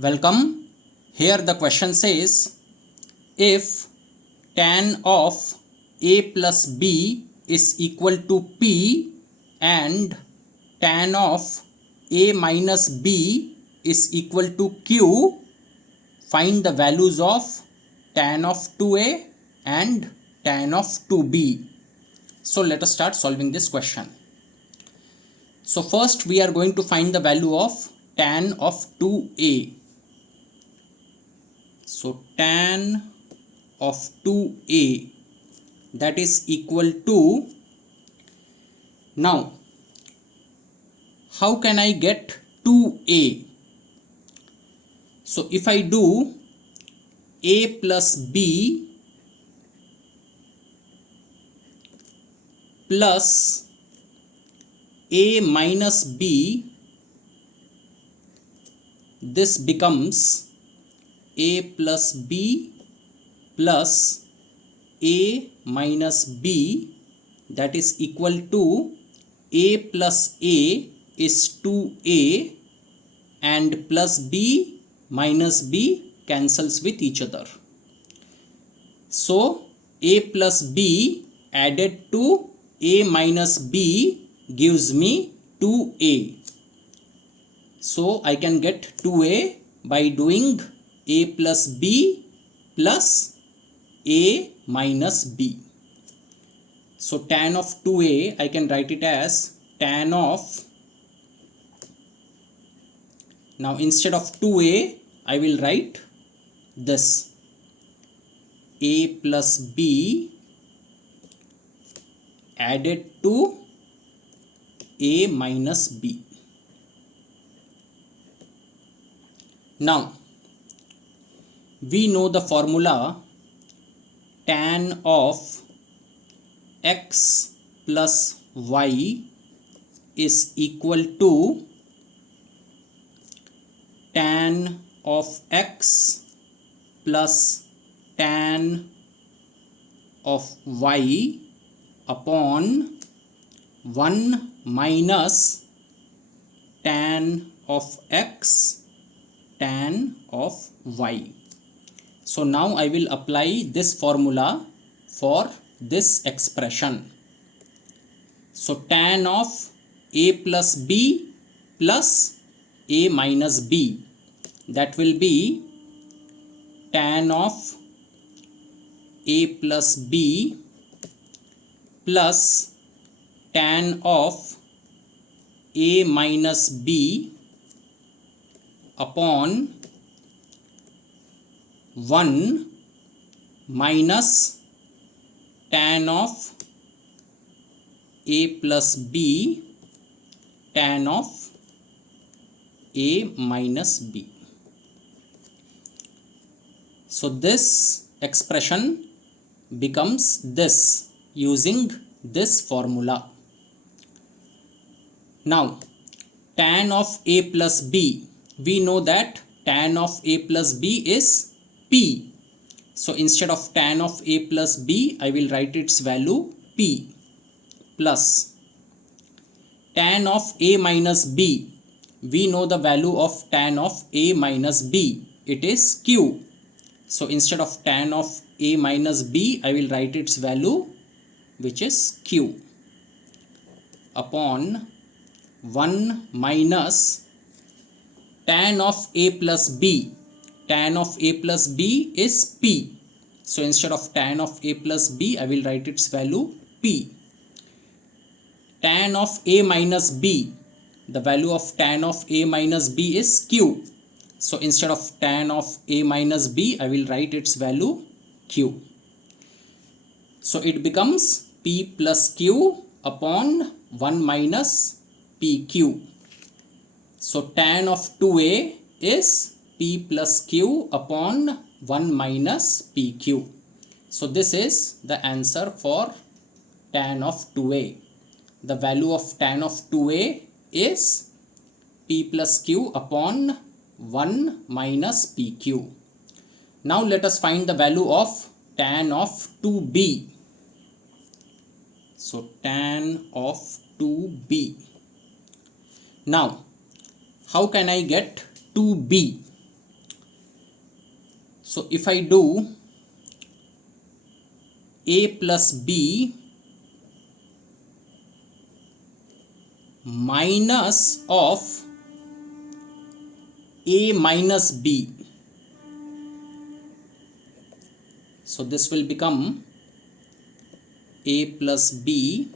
Welcome. Here the question says, if tan of a plus b is equal to p and tan of a minus b is equal to q, find the values of tan of 2a and tan of 2b. So let us start solving this question. So first we are going to find the value of tan of 2a. So tan of 2a, that is equal to, now how can I get 2a? So if I do a plus b plus a minus b, this becomes a plus b plus a minus b, that is equal to a plus a is 2a and plus b minus b cancels with each other. So a plus b added to a minus b gives me 2a. So I can get 2a by doing a plus b plus a minus b. So tan of 2a, I can write it as tan of, now instead of 2a I will write this, a plus b added to a minus b. Now we know the formula tan of x plus y is equal to tan of x plus tan of y upon 1 minus tan of x tan of y. So now I will apply this formula for this expression. So tan of a plus b plus a minus b, that will be tan of a plus b plus tan of a minus b upon 1 minus tan of a plus b tan of a minus b. So this expression becomes this using this formula. Now tan of a plus b, we know that tan of a plus b is p. So instead of tan of a plus b, I will write its value p plus tan of a minus b. We know the value of tan of a minus b, it is q. So instead of tan of a minus b, I will write its value, which is q, upon 1 minus tan of a plus b. Tan of a plus b is p. So instead of tan of a plus b, I will write its value p. Tan of a minus b, the value of tan of a minus b is q. So instead of tan of a minus b, I will write its value q. So it becomes p plus q upon 1 minus pq. So tan of 2a is p plus q upon 1 minus pq. So this is the answer for tan of 2a. The value of tan of 2a is p plus q upon 1 minus pq. Now let us find the value of tan of 2b. So tan of 2b. Now how can I get 2b? So if I do a plus b minus of a minus b, so this will become a plus b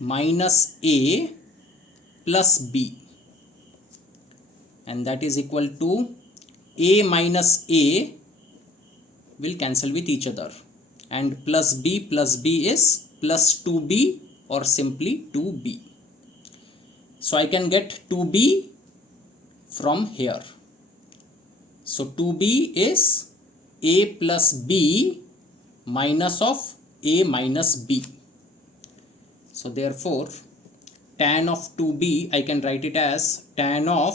minus a plus b, and that is equal to a minus a will cancel with each other, and plus b is plus 2b or simply 2b. So I can get 2b from here. So 2b is a plus b minus of a minus b. So therefore tan of 2b I can write it as tan of,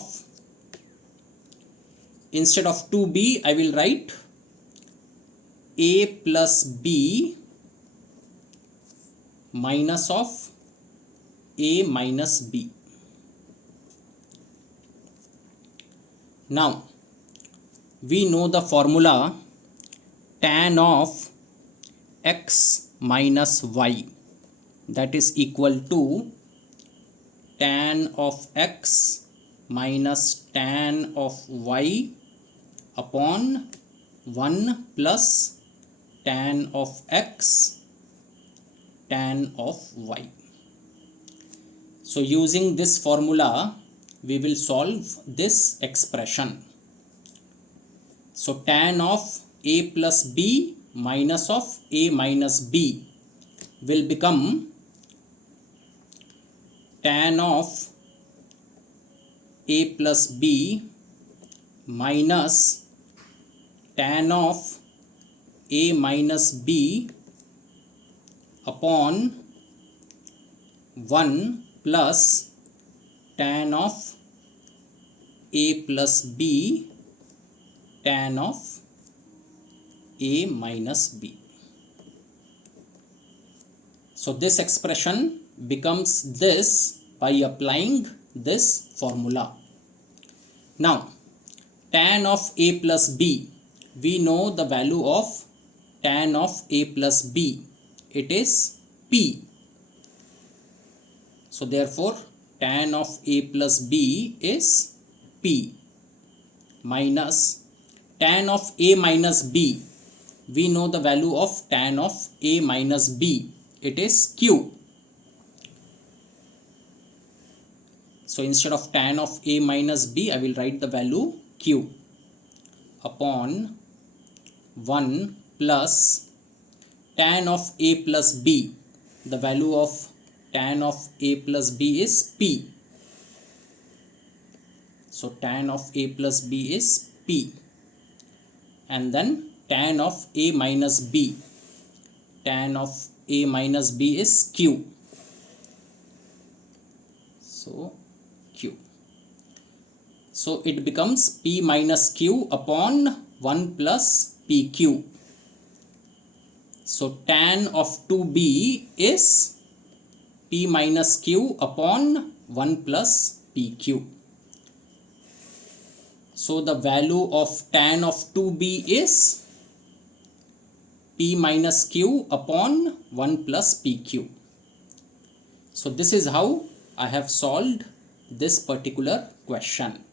instead of 2b I will write a plus b minus of a minus b. Now we know the formula tan of x minus y, that is equal to tan of x minus tan of y upon 1 plus tan of x tan of y. So using this formula we will solve this expression. So tan of a plus b minus of a minus b will become tan of a plus b minus tan of a minus b upon 1 plus tan of a plus b tan of a minus b. So this expression becomes this by applying this formula. Now tan of a plus b, we know the value of tan of a plus b, it is p. So therefore tan of a plus b is p minus tan of a minus b, we know the value of tan of a minus b, it is q. So instead of tan of a minus b I will write the value q upon 1 plus tan of a plus b, the value of tan of a plus b is p. So tan of a plus b is p, and then tan of a minus b, tan of a minus b is q. So q, so it becomes p minus q upon 1 plus pq. So tan of 2b is p minus q upon 1 plus pq. So the value of tan of 2b is p minus q upon 1 plus pq. So this is how I have solved this particular question.